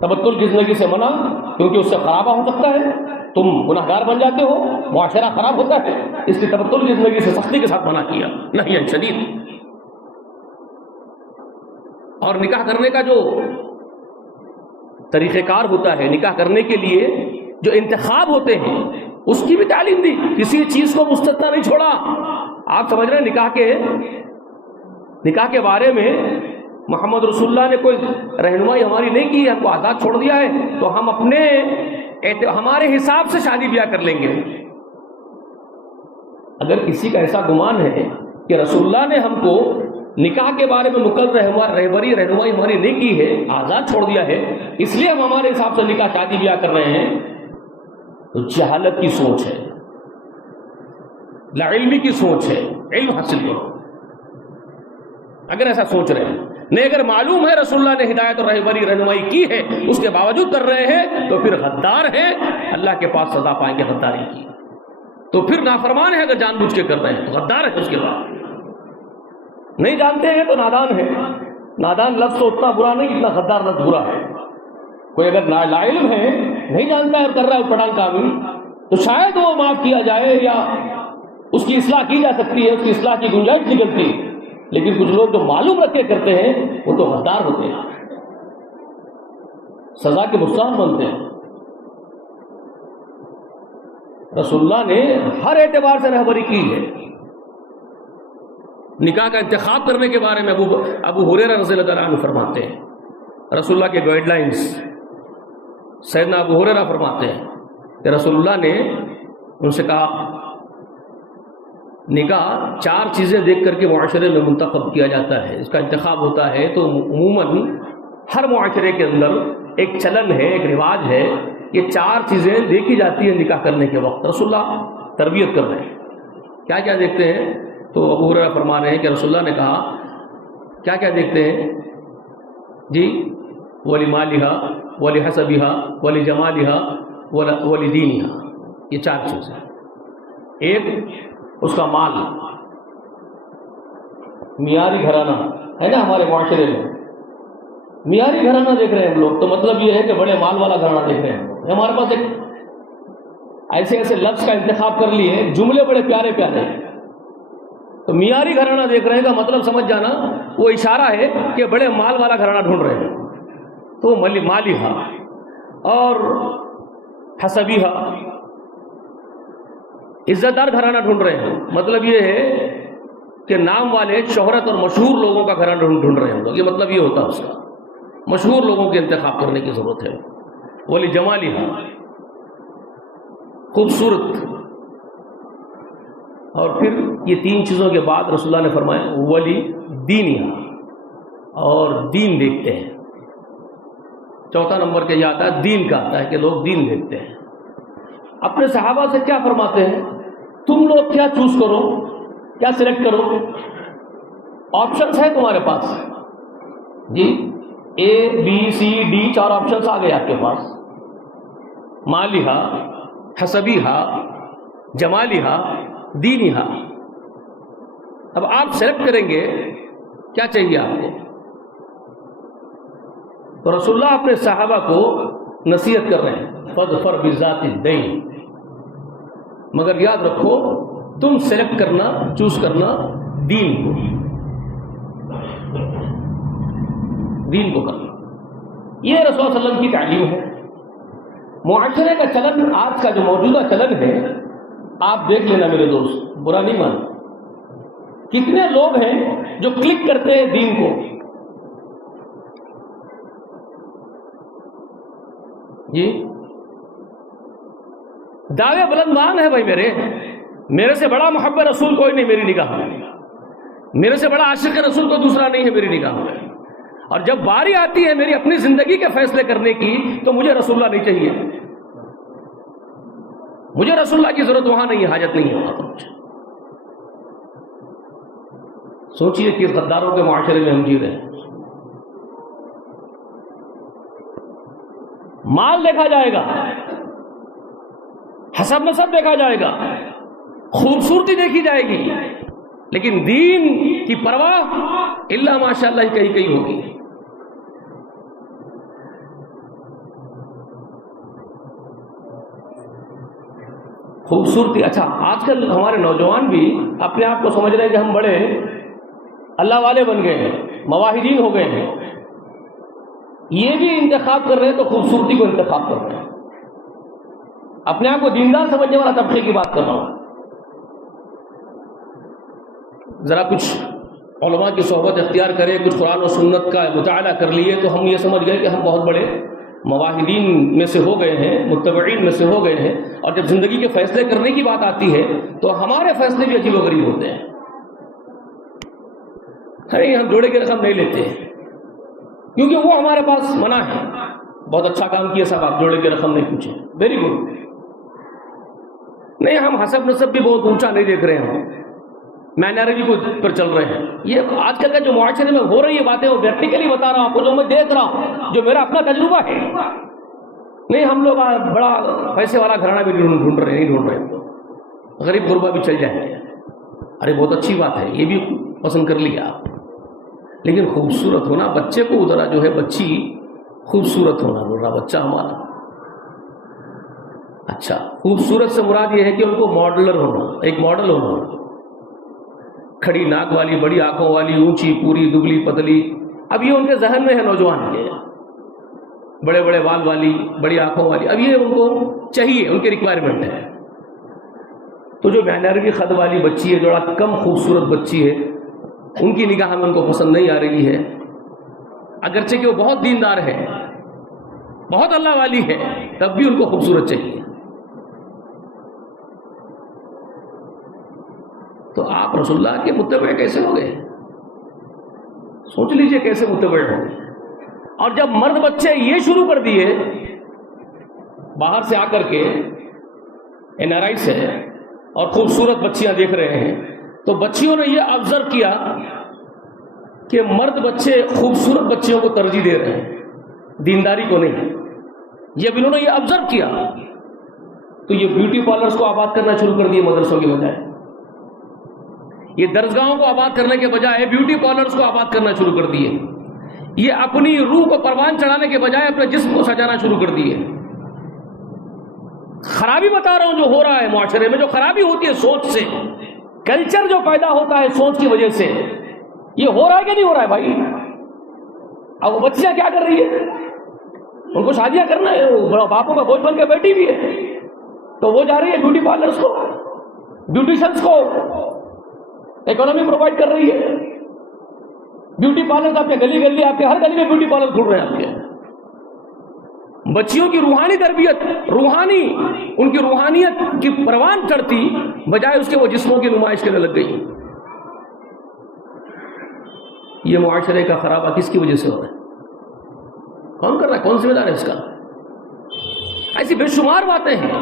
تبتل کی زندگی سے منع, کیونکہ اس سے خرابہ ہو سکتا ہے, تم گناہگار بن جاتے ہو, معاشرہ خراب ہوتا ہے, اس لیے تبتل کی زندگی سے سختی کے ساتھ منع کیا, نہی شدید. اور نکاح کرنے کا جو طریقہ کار ہوتا ہے, نکاح کرنے کے لیے جو انتخاب ہوتے ہیں, اس کی بھی تعلیم دی. کسی چیز کو مستثنا نہیں چھوڑا. آپ سمجھ رہے ہیں نکاح کے بارے میں محمد رسول اللہ نے کوئی رہنمائی ہماری نہیں کی, ہم کو آزاد چھوڑ دیا ہے, تو ہم ہمارے حساب سے شادی بیاہ کر لیں گے. اگر کسی کا ایسا گمان ہے کہ رسول اللہ نے ہم کو نکاح کے بارے میں مقرر رہبری رہنمائی ہماری نہیں کی ہے, آزاد چھوڑ دیا ہے, اس لیے ہم ہمارے حساب سے نکاح شادی بیاہ کر رہے ہیں, تو جہالت کی سوچ ہے, لا علمی کی سوچ ہے. علم حاصل کرو اگر ایسا سوچ رہے ہیں. نہیں, اگر معلوم ہے رسول اللہ نے ہدایت اور رہبری رہنمائی کی ہے, اس کے باوجود کر رہے ہیں, تو پھر غدار ہیں, اللہ کے پاس سزا پائیں گے غداری کی. تو پھر نافرمان ہے، اگر جان بوجھ کے کر رہے ہیں تو غدار ہے اس کے بعد. نہیں جانتے ہیں تو نادان ہے. نادان لفظ تو اتنا برا نہیں اتنا غدار لفظ برا ہے. کوئی اگر لا علم ہے، نہیں جانتا ہے اور کر رہا ہے پٹھان کام، تو شاید وہ معاف کیا جائے یا اس کی اصلاح کی جا سکتی ہے، اس کی اصلاح کی گنجائش نکلتی. لیکن کچھ لوگ جو معلوم رکھ کے کرتے ہیں وہ تو غدار ہوتے ہیں، سزا کے مستحق بنتے ہیں. رسول اللہ نے ہر اعتبار سے رہبری کی ہے. نکاح کا انتخاب کرنے کے بارے میں ابو ہریرہ رضی اللہ عنہ فرماتے ہیں، رسول اللہ کے گائیڈ لائنز. سیدنا ابو ہریرہ فرماتے ہیں کہ رسول اللہ نے ان سے کہا نکاح 4 چیزیں دیکھ کر کے معاشرے میں منتخب کیا جاتا ہے، اس کا انتخاب ہوتا ہے. تو عموماً ہر معاشرے کے اندر ایک چلن ہے، ایک رواج ہے، یہ 4 چیزیں دیکھی جاتی ہیں نکاح کرنے کے وقت. رسول اللہ تربیت کر رہے ہیں، کیا کیا دیکھتے ہیں؟ تو ابو ہریرہ فرما رہے ہیں کہ رسول اللہ نے کہا کیا کیا دیکھتے ہیں جی؟ وَلِمَالِهَا وَلِحَسَبِهَا وَلِجَمَالِهَا وَلِدِينِهَا. یہ 4 چیزیں. ایک اس کا مال، معیاری گھرانہ ہے نا ہمارے معاشرے میں، معیاری گھرانہ دیکھ رہے ہیں ہم لوگ، تو مطلب یہ ہے کہ بڑے مال والا گھرانہ دیکھ رہے ہیں. ہمارے پاس ایک ایسے لفظ کا انتخاب کر لیے، جملے بڑے پیارے پیارے ہیں. تو معیاری گھرانہ دیکھ رہے ہیں کا مطلب سمجھ جانا وہ اشارہ ہے کہ بڑے مال والا گھرانہ ڈھونڈ رہے ہیں. تو مالیہا اور حسبیہا، عزت دار گھرانہ ڈھونڈ رہے ہیں. مطلب یہ ہے کہ نام والے، شہرت اور مشہور لوگوں کا گھرانہ ڈھونڈ رہے ہیں لوگ. یہ مطلب یہ ہوتا ہے اس کا، مشہور لوگوں کے انتخاب کرنے کی ضرورت ہے. ولی جمالیہا، خوبصورت. اور پھر یہ 3 چیزوں کے بعد رسول اللہ نے فرمایا ولی دینہا، اور دین دیکھتے ہیں. چوتھا نمبر کے یہ آتا ہے دین کا، آتا ہے کہ لوگ دین دیکھتے ہیں. اپنے صحابہ سے کیا فرماتے ہیں؟ تم لوگ کیا چوز کرو، کیا سلیکٹ کرو؟ آپشنس ہے تمہارے پاس جی، ABCD 4 آپشنس آ گئے آپ کے پاس. مالیہا، حسبیہا، جمالیہا، دینہا. اب آپ سلیکٹ کریں گے کیا چاہیے آپ کو. تو رسول اللہ اپنے صحابہ کو نصیحت کر رہے ہیں فاظفر بذات الدین، مگر یاد رکھو تم سلیکٹ کرنا، چوز کرنا دین کو، دین کو کرنا. یہ رسول اللہ صلی اللہ علیہ وسلم کی تعلیم ہے. معاشرے کا چلن، آج کا جو موجودہ چلن ہے، آپ دیکھ لینا میرے دوست، برا نہیں ماننا. کتنے لوگ ہیں جو کلک کرتے ہیں دین کو جی. دعوے بلندان ہے بھائی میرے سے بڑا محب رسول کوئی نہیں میری نگاہ میں، میرے سے بڑا عاشق رسول کو دوسرا نہیں ہے میری نگاہ میں. اور جب باری آتی ہے میری اپنی زندگی کے فیصلے کرنے کی تو مجھے رسول اللہ نہیں چاہیے. مجھے رسول اللہ کی ضرورت وہاں نہیں ہے، حاجت نہیں ہے وہاں پر مجھے. سوچئے کس غداروں کے معاشرے میں ہم جی رہے ہیں. مال دیکھا جائے گا، حسب نسب دیکھا جائے گا، خوبصورتی دیکھی جائے گی، لیکن دین کی پرواہ الا ماشاء اللہ ہی کہیں ہوگی. خوبصورتی. اچھا، آج کل ہمارے نوجوان بھی اپنے آپ کو سمجھ رہے ہیں کہ ہم بڑے اللہ والے بن گئے ہیں، مواہدین ہو گئے ہیں. یہ بھی انتخاب کر رہے ہیں تو خوبصورتی کو انتخاب کر رہے ہیں. اپنے آپ کو دیندار سمجھنے والا طبقے کی بات کر رہا ہوں. ذرا کچھ علماء کی صحبت اختیار کرے، کچھ قرآن و سنت کا مطالعہ کر لیے تو ہم یہ سمجھ گئے کہ ہم بہت بڑے مواہدین میں سے ہو گئے ہیں، متبعین میں سے ہو گئے ہیں. اور جب زندگی کے فیصلے کرنے کی بات آتی ہے تو ہمارے فیصلے بھی عجیب و غریب ہوتے ہیں. ارے ہم جوڑے کی رقم نہیں لیتے کیونکہ وہ ہمارے پاس منع ہے. بہت اچھا کام کیا صاحب، آپ جوڑے کی رقم نہیں پوچھیں، ویری گڈ. نہیں، ہم حسب نسب بھی بہت اونچا نہیں دیکھ رہے ہیں، مائنارٹی کو پر چل رہے ہیں. یہ آج کل کا جو معاشرے میں ہو رہی ہے باتیں وہ پریکٹیکلی بتا رہا ہوں آپ کو، جو میں دیکھ رہا ہوں، جو میرا اپنا تجربہ ہے. نہیں، ہم لوگ بڑا پیسے والا گھرانہ بھی ڈھونڈ رہے ہیں، نہیں ڈھونڈ رہے ہیں. غریب غربا بھی چل جائیں گے، ارے بہت اچھی بات ہے، یہ بھی پسند کر لیا آپ، لیکن خوبصورت ہونا، بچے کو ذرا جو ہے بچی خوبصورت ہونا، بول رہا بچہ ہمارا اچھا، خوبصورت سے مراد یہ ہے کہ ان کو ماڈلر ہونا، ایک ماڈل ہونا، کھڑی ناک والی، بڑی آنکھوں والی، اونچی پوری، دبلی پتلی، اب یہ ان کے ذہن میں ہے نوجوان کے، بڑے بڑے بال والی، بڑی آنکھوں والی، اب یہ ان کو چاہیے، ان کی ریکوائرمنٹ ہے۔ تو جو بینروی خد والی بچی ہے، جو کم خوبصورت بچی ہے، ان کی نگاہ میں ان کو پسند نہیں آ رہی ہے، اگرچہ کہ وہ بہت دیندار ہے، بہت اللہ والی ہے، تب بھی ان کو خوبصورت چاہیے۔ تو آپ رسول اللہ کے متبع کیسے ہو گئے؟ سوچ لیجئے کیسے متبع ہو گئے۔ اور جب مرد بچے یہ شروع کر دیے باہر سے آ کر کے NRI سے، اور خوبصورت بچیاں دیکھ رہے ہیں، تو بچیوں نے یہ آبزرو کیا کہ مرد بچے خوبصورت بچیوں کو ترجیح دے رہے ہیں، دینداری کو نہیں۔ جب انہوں نے یہ آبزرو کیا تو یہ بیوٹی پارلرز کو آباد کرنا شروع کر دیے مدرسوں کے بجائے، یہ درسگاہوں کو آباد کرنے کے بجائے بیوٹی پارلرز کو آباد کرنا شروع کر دیے، یہ اپنی روح کو پروان چڑھانے کے بجائے اپنے جسم کو سجانا شروع کر دیے۔ خرابی بتا رہا ہوں جو ہو رہا ہے معاشرے میں، جو خرابی ہوتی ہے سوچ سے، کلچر جو پیدا ہوتا ہے سوچ کی وجہ سے، یہ ہو رہا ہے کہ نہیں ہو رہا ہے بھائی؟ اب وہ بچیاں کیا کر رہی ہے؟ ان کو شادیاں کرنا ہے، وہ باپوں کا بوجھ بن کے بیٹھی بھی ہے، تو وہ جا رہی ہے بیوٹی پارلرز کو، بیوٹیشنز کو اکانومی پرووائڈ کر رہی ہے۔ بیوٹی پارلر آپ کے گلی گلی، آپ کے ہر گلی میں بیوٹی پارلر کھل رہے ہیں آپ کے۔ بچیوں کی روحانی تربیت، ان کی روحانیت کی پروان چڑھتی بجائے اس کے وہ جسموں کی نمائش کرنے لگ گئی۔ یہ معاشرے کا خرابہ کس کی وجہ سے ہو رہا ہے؟ کون کر رہا ہے؟ کون ذمہ دار ہے اس کا؟ ایسی بے شمار باتیں ہیں،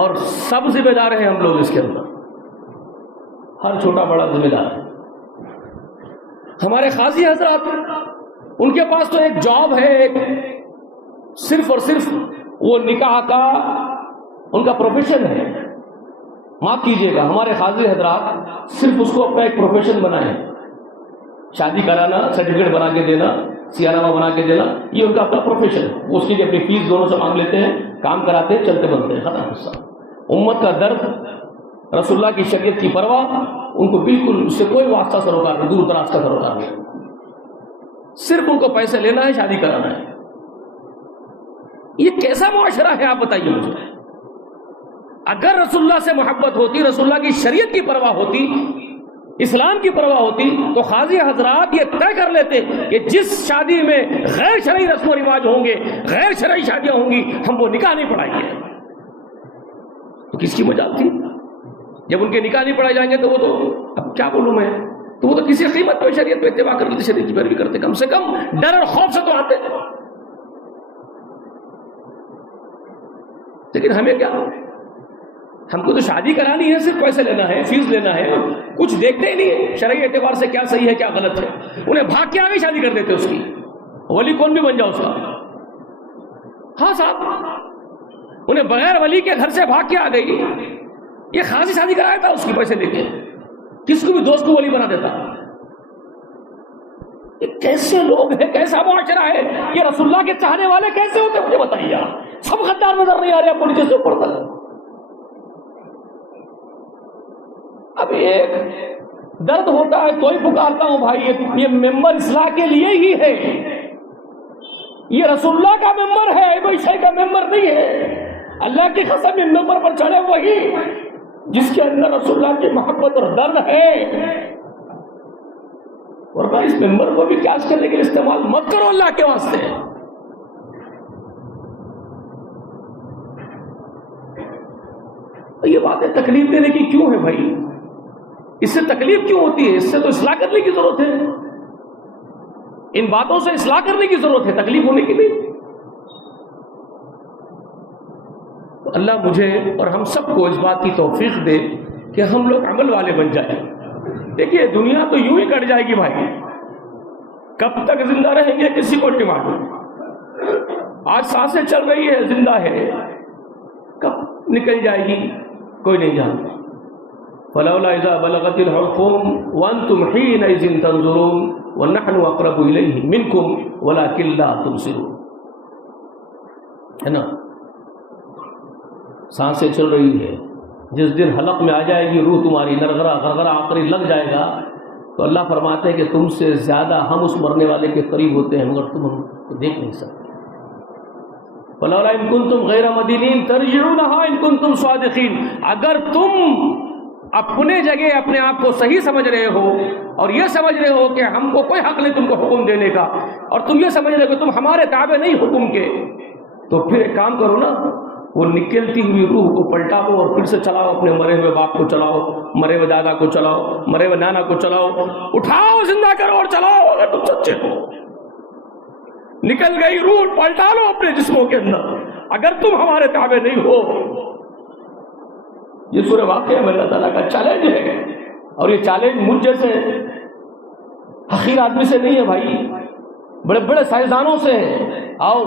اور سب ذمہ دار ہیں ہم لوگ اس کے اندر، ہر چھوٹا بڑا ذمہ دار ہے۔ ہمارے قاضی حضرات، ان کے پاس تو ایک جاب ہے، ایک صرف اور صرف وہ نکاح کا ان کا پروفیشن ہے۔ معاف کیجیے گا، ہمارے قاضی حضرات صرف اس کو اپنا ایک پروفیشن بنائیں، شادی کرانا، سرٹیفکیٹ بنا کے دینا، سیانامہ بنا کے دینا، یہ ان کا اپنا پروفیشن ہے۔ وہ اس کے لیے اپنی فیس دونوں سے مانگ لیتے ہیں، کام کراتے ہیں، چلتے بنتے ہیں، ختم حصہ۔ امت کا درد، رسول اللہ کی شریعت کی پرواہ، ان کو بالکل اس سے کوئی واسطہ سروکار نہیں، دور دراز کا سروکار نہیں، صرف ان کو پیسے لینا ہے، شادی کرانا ہے۔ یہ کیسا معاشرہ ہے آپ بتائیے مجھے؟ اگر رسول اللہ سے محبت ہوتی، رسول اللہ کی شریعت کی پرواہ ہوتی، اسلام کی پرواہ ہوتی، تو قاضی حضرات یہ طے کر لیتے کہ جس شادی میں غیر شرعی رسم و رواج ہوں گے، غیر شرعی شادیاں ہوں گی، ہم وہ نکاح نہیں پڑھائیں گے۔ تو کس کی مجال تھی؟ جب ان کے نکاح نہیں پڑھائے جائیں گے تو وہ تو اب کیا بولوں میں، تو وہ تو کسی قیمت پہ شریعت پہ اتباع کر لیتے، شریعت کی پیروی کرتے، کم سے کم ڈر اور خوف سے تو آتے۔ لیکن ہمیں کیا، ہم کو تو شادی کرانی ہے، صرف پیسے لینا ہے، فیس لینا ہے، کچھ دیکھتے ہی نہیں ہے شرعی اعتبار سے کیا صحیح ہے کیا غلط ہے۔ انہیں بھاگ کے آگے شادی کر دیتے اس کی، ولی کون بھی بن جاؤ اس کا۔ ہاں صاحب، انہیں بغیر ولی کے گھر سے بھاگ کے آ گئی، یہ خاصی شادی کرایا تھا اس کی پیسے لے کے، کس کو بھی دوست کو ولی بنا دیتا۔ یہ کیسے لوگ ہیں، کیسا معاشرہ ہے؟ یہ رسول اللہ کے چاہنے والے کیسے ہوتے مجھے بتائیے آپ؟ سب غدار نظر نہیں آ رہے آپ کو نیچے سے اوپر تک۔ اب ایک درد ہوتا ہے تو ہی پکارتا ہوں بھائی، یہ ممبر اصلاح کے لیے ہی ہے، یہ رسول اللہ کا ممبر ہے، کوئی شے کا ممبر نہیں ہے۔ اللہ کی قسم اس ممبر پر چڑھے وہی جس کے اندر رسول اللہ کی محبت اور درد ہے، ورنہ اس ممبر کو بھی قیاس کرنے کے لیے استعمال مت کرو اللہ کے واسطے۔ یہ باتیں تکلیف دینے کی کیوں ہے بھائی؟ اس سے تکلیف کیوں ہوتی ہے؟ اس سے تو اصلاح کرنے کی ضرورت ہے، ان باتوں سے اصلاح کرنے کی ضرورت ہے، تکلیف ہونے کی نہیں۔ تو اللہ مجھے اور ہم سب کو اس بات کی توفیق دے کہ ہم لوگ عمل والے بن جائیں۔ دیکھیے دنیا تو یوں ہی کٹ جائے گی بھائی، کب تک زندہ رہیں گے کسی کو نہیں معلوم۔ آج سانسیں چل رہی ہے، زندہ ہے، کب نکل جائے گی کوئی نہیں جانتا. فلولا اذا بلغت الحلقوم وانتم حينئذ تنظرون ونحن اقرب اليه منكم ولكن لا تبصرون. ہے نا, سانسیں چل رہی ہے, جس دن حلق میں آ جائے گی روح تمہاری, نرغرہ غرغرہ آخری لگ جائے گا, تو اللہ فرماتے ہیں کہ تم سے زیادہ ہم اس مرنے والے کے قریب ہوتے ہیں مگر تم ہم کو دیکھ نہیں سکتے. فلولا ان کنتم غیر مدینین ترجعونها ان کنتم صادقین. اگر تم اپنے جگہ اپنے آپ کو صحیح سمجھ رہے ہو اور یہ سمجھ رہے ہو کہ ہم کو کوئی حق نہیں تم کو حکم دینے کا, اور تم یہ سمجھ رہے ہو کہ تم ہمارے تابع نہیں حکم کے, تو پھر ایک کام کرو نا, وہ نکلتی ہوئی روح کو پلٹا لو اور پھر سے چلاؤ. اپنے مرے ہوئے باپ کو چلاؤ, مرے ہوئے دادا کو چلاؤ, مرے ہوئے نانا کو چلاؤ, اٹھاؤ زندہ کرو اور چلاؤ. اگر تم سچے ہو, نکل گئی روح, پلٹا لو اپنے جسموں کے اندر اگر تم ہمارے تابع نہیں ہو. یہ سورہ واقعہ میں اللہ تعالیٰ کا چیلنج ہے, اور یہ چیلنج مجھ جیسے حقیر آدمی سے نہیں ہے بھائی, بڑے بڑے سائنسدانوں سے ہے. آؤ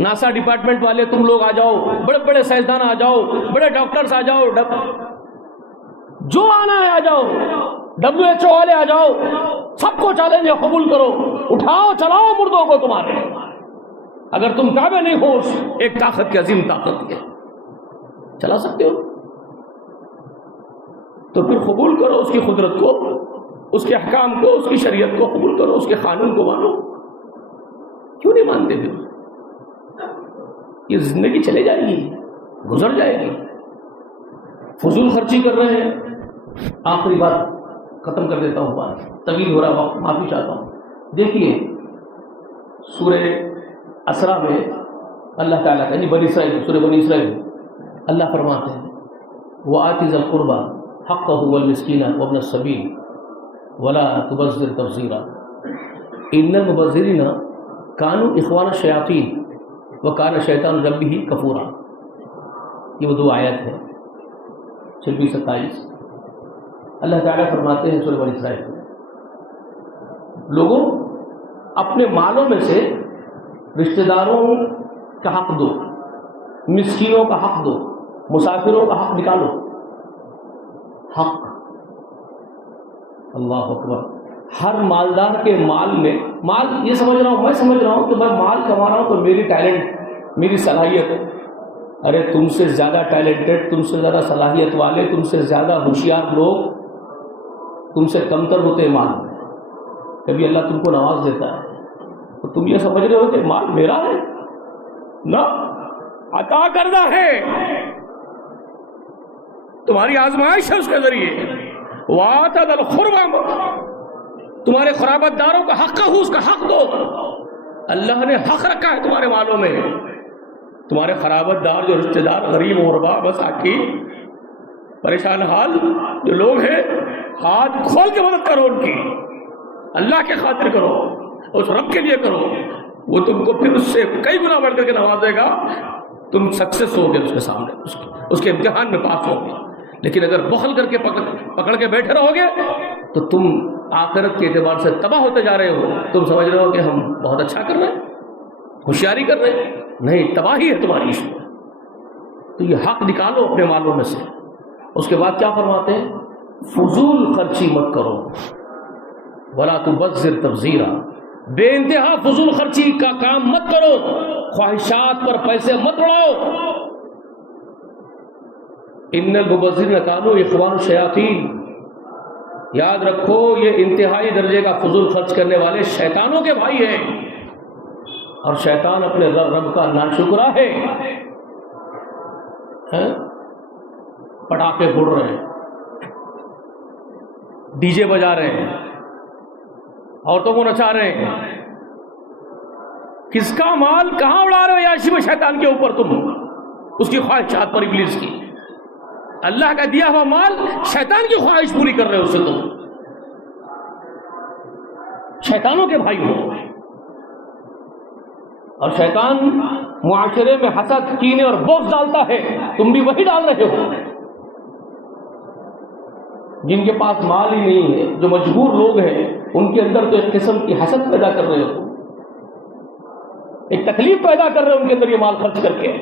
ناسا ڈپارٹمنٹ والے تم لوگ آ جاؤ, بڑے بڑے سائنسدان آ جاؤ, بڑے ڈاکٹرز آ جاؤ, جو آنا ہے آ جاؤ, WHO والے آ جاؤ, سب کو چیلنج ہے, قبول کرو, اٹھاؤ چلاؤ مردوں کو تمہارے. اگر تم تابع نہیں ہو ایک طاقت کی, عظیم طاقت کے, چلا سکتے ہو تو پھر قبول کرو اس کی قدرت کو, اس کے احکام کو, اس کی شریعت کو قبول کرو, اس کے قانون کو مانو. کیوں نہیں مانتے پھر؟ یہ زندگی چلے جائے گی, گزر جائے گی, فضول خرچی کر رہے ہیں. آخری بات ختم کر دیتا ہوں, بات طویل ہو رہا وقت, معافی چاہتا ہوں. دیکھیے سورہ اسرا میں اللہ تعالیٰ کا, بنی اسرائیل, سورہ بنی اسرائیل, اللہ فرماتے ہیں وآت ذی القربى حقہ والمسکین وابن السبیل ولا تبذر تبذیرا ان المبذرین کانوا اخوان الشیاطین وکان الشیطان لربہ کفورا. یہ وہ دو آیت ہیں 26-27. اللہ تعالیٰ فرماتے ہیں سورہ بنی اسرائیل, لوگوں اپنے مالوں میں سے رشتہ داروں کا حق دو, مسکینوں کا حق دو, مسافروں کا حق نکالو. حق, اللہ اکبر. ہر مالدار کے مال میں, مال یہ سمجھ رہا ہوں, میں سمجھ رہا ہوں کہ میں مال کما رہا ہوں تو میری ٹیلنٹ, میری صلاحیت. ارے تم سے زیادہ ٹیلنٹڈ, تم سے زیادہ صلاحیت والے, تم سے زیادہ ہوشیار لوگ تم سے کمتر ہوتے ہیں مال میں. کبھی اللہ تم کو نواز دیتا ہے تو تم یہ سمجھ رہے ہو کہ مال میرا ہے, نہ, عطا کردہ ہے, تمہاری آزمائش ہے اس کے ذریعے. وَآتَ ذَا الْقُرْبَى, تمہارے قرابت داروں کا حق ہو, اس کا حق دو. اللہ نے حق رکھا ہے تمہارے مالوں میں. تمہارے قرابت دار جو رشتہ دار, غریب غربا, مساکین, پریشان حال جو لوگ ہیں, ہاتھ کھول کے مدد کرو ان کی, اللہ کے خاطر کرو, اس رب کے لیے کرو. وہ تم کو پھر اس سے کئی گنا بڑھ کر کے نوازے گا. تم سکسیس ہو گے اس کے سامنے, اس کے امتحان میں پاس ہو گے. لیکن اگر بخل کر کے پکڑ کے بیٹھے رہو گے تو تم آخرت کے اعتبار سے تباہ ہوتے جا رہے ہو. تم سمجھ رہے ہو کہ ہم بہت اچھا کر رہے ہیں, ہوشیاری کر رہے ہیں, نہیں, تباہی ہے تمہاری اس میں. تو یہ حق نکالو اپنے مالوں میں سے. اس کے بعد کیا فرماتے ہیں, فضول خرچی مت کرو, ولا تبذر تبذیرا, بے انتہا فضول خرچی کا کام مت کرو, خواہشات پر پیسے مت اڑاؤ. ان المبذرین کانوا اخوان الشیاطین, یاد رکھو یہ انتہائی درجے کا فضول خرچ کرنے والے شیطانوں کے بھائی ہیں, اور شیطان اپنے رب کا ناشکرا ہے. پٹاخے پھوڑ رہے ہیں, ڈی جے بجا رہے ہیں, عورتوں کو نچا رہے ہیں. کس کا مال کہاں اڑا رہے ہو یاشی میں شیطان کے اوپر, تم اس کی خواہشات پر, ابلیس کی. اللہ کا دیا ہوا مال شیطان کی خواہش پوری کر رہے ہو, اسے تم شیطانوں کے بھائی ہو. اور شیطان معاشرے میں حسد, کینے اور بغض ڈالتا ہے, تم بھی وہی ڈال رہے ہو. جن کے پاس مال ہی نہیں ہے, جو مجبور لوگ ہیں, ان کے اندر تو ایک قسم کی حسد پیدا کر رہے ہو, ایک تکلیف پیدا کر رہے ہو ان کے اندر یہ مال خرچ کر کے.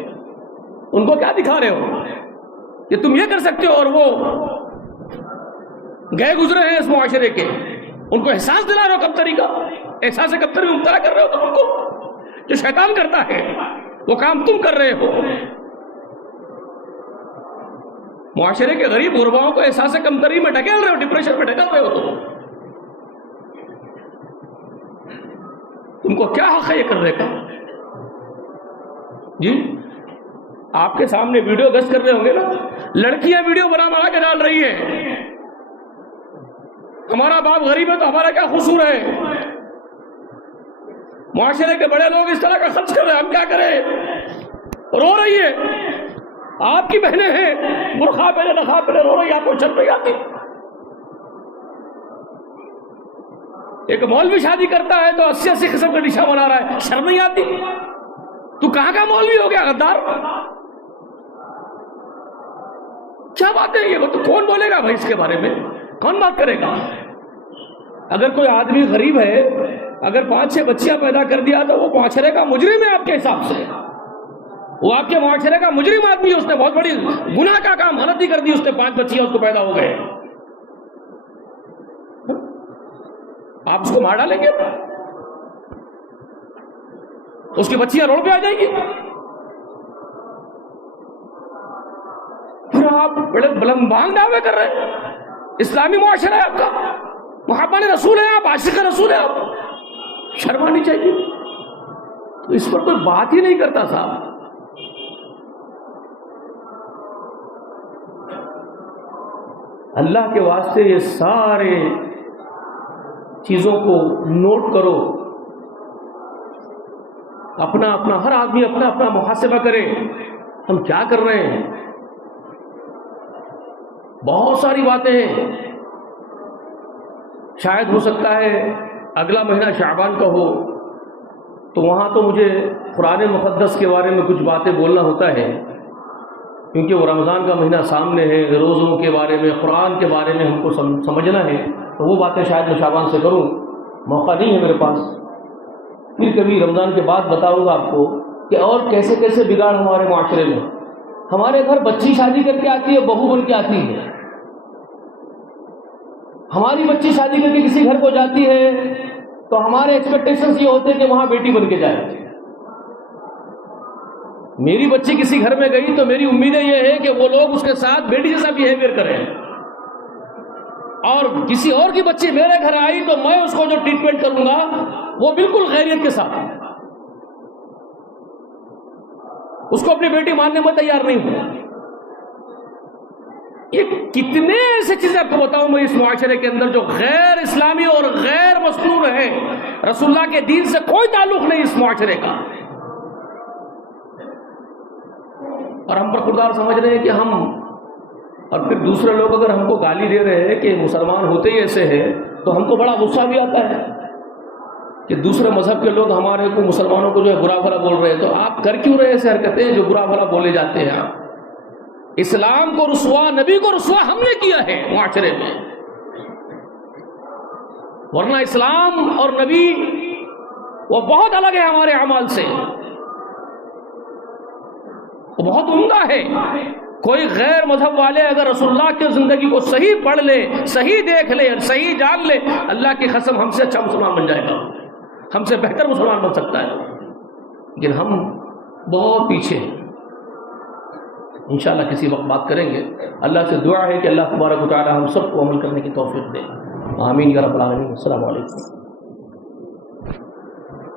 ان کو کیا دکھا رہے ہو کہ تم یہ کر سکتے ہو، اور وہ گئے گزرے ہیں اس معاشرے کے، ان کو احساس دلا رہے ہو کمتری کا، احساس کمتری میں مبتلا کر رہے ہو تم ان کو، جو شیطان کرتا ہے وہ کام تم کر رہے ہو۔ معاشرے کے غریب غرباؤں کو احساس کمتری میں ڈھکیل رہے ہو، ڈپریشن میں ڈھکیل رہے ہو تم کو کیا حق ہے یہ کرنے کا؟ جی آپ کے سامنے ویڈیو گشت کر رہے ہوں گے نا، لڑکیاں ویڈیو بنا کے ڈال رہی ہیں، ہمارا باپ غریب ہے تو ہمارا کیا قصور ہے، معاشرے کے بڑے لوگ اس طرح کا خرچ کر رہے ہیں، ہم کیا کریں؟ رو رہی ہے، آپ کی بہنیں ہیں برقع پہنے نقاب پہنے رو رہی ہے، آپ کو شرم نہیں آتی؟ ایک مولوی شادی کرتا ہے تو 80 قسم کا ڈشا بنا رہا ہے، شرم نہیں آتی؟ تو کہاں کا مولوی ہو گیا غدار؟ کیا بات ہے یہ؟ تو کون بولے گا بھائی اس کے بارے میں؟ کون بات کرے گا؟ اگر کوئی آدمی غریب ہے، اگر 5-6 بچیاں پیدا کر دیا تو وہ معاشرے کا مجرم ہے آپ کے حساب سے، وہ آپ کے معاشرے کا مجرم آدمی ہے، اس نے بہت بڑی گناہ کا کام، غلطی کر دی، اس نے 5 بچیاں اس کو پیدا ہو گئے، آپ اس کو مار ڈالیں گے؟ اس کی بچیاں روڈ پہ آ جائیں گی؟ پھر آپ بڑے بلند بانگ دعوے کر رہے ہیں اسلامی معاشرہ ہے آپ کا، محبان رسول ہے آپ، عاشق رسول ہے آپ، شرم آنی چاہیے۔ تو اس پر کوئی بات ہی نہیں کرتا صاحب۔ اللہ کے واسطے یہ سارے چیزوں کو نوٹ کرو، اپنا ہر آدمی اپنا محاسبہ کرے، ہم کیا کر رہے ہیں۔ بہت ساری باتیں ہیں، شاید ہو سکتا ہے اگلا مہینہ شعبان کا ہو تو وہاں تو مجھے قرآن مقدس کے بارے میں کچھ باتیں بولنا ہوتا ہے، کیونکہ وہ رمضان کا مہینہ سامنے ہے، روزوں کے بارے میں، قرآن کے بارے میں ہم کو سمجھنا ہے، تو وہ باتیں شاید میں شعبان سے کروں، موقع نہیں ہے میرے پاس۔ پھر کبھی رمضان کے بعد بتاؤں گا آپ کو کہ اور کیسے کیسے بگاڑ ہمارے معاشرے میں۔ ہمارے گھر بچی شادی کر کے آتی ہے، بہو بن کے آتی ہے، ہماری بچی شادی کر کے کسی گھر کو جاتی ہے تو ہمارے ایکسپیکٹیشنز یہ ہوتے ہیں کہ وہاں بیٹی بن کے جائے۔ میری بچی کسی گھر میں گئی تو میری امیدیں یہ ہے کہ وہ لوگ اس کے ساتھ بیٹی جیسا بیہیویئر کریں، اور کسی اور کی بچی میرے گھر آئی تو میں اس کو جو ٹریٹمنٹ کروں گا وہ بالکل غیریت کے ساتھ، اس کو اپنی بیٹی ماننے میں تیار نہیں ہوں۔ یہ کتنے ایسے چیزیں آپ کو بتاؤں میں اس معاشرے کے اندر جو غیر اسلامی اور غیر مستور ہے، رسول اللہ کے دین سے کوئی تعلق نہیں اس معاشرے کا، اور ہم پر خوددار سمجھ رہے ہیں کہ ہم، اور پھر دوسرے لوگ اگر ہم کو گالی دے رہے ہیں کہ مسلمان ہوتے ہی ایسے ہیں تو ہم کو بڑا غصہ بھی آتا ہے کہ دوسرے مذہب کے لوگ ہمارے کو، مسلمانوں کو جو ہے برا بھلا بول رہے ہیں، تو آپ کر کیوں رہے ایسے حرکتیں جو برا بھلا بولے جاتے ہیں؟ آپ اسلام کو رسوا، نبی کو رسوا ہم نے کیا ہے معاشرے میں، ورنہ اسلام اور نبی وہ بہت الگ ہے ہمارے اعمال سے، وہ بہت عمدہ ہے۔ کوئی غیر مذہب والے اگر رسول اللہ کی زندگی کو صحیح پڑھ لے، صحیح دیکھ لے، صحیح جان لے، اللہ کی قسم ہم سے اچھا مسلمان بن جائے گا، ہم سے بہتر مسلمان بن سکتا ہے، لیکن ہم بہت پیچھے ہیں۔ انشاءاللہ کسی وقت بات کریں گے۔ اللہ سے دعا ہے کہ اللہ تبارک و تعالی ہم سب کو عمل کرنے کی توفیق دے، آمین یا رب العالمین۔ السلام علیکم۔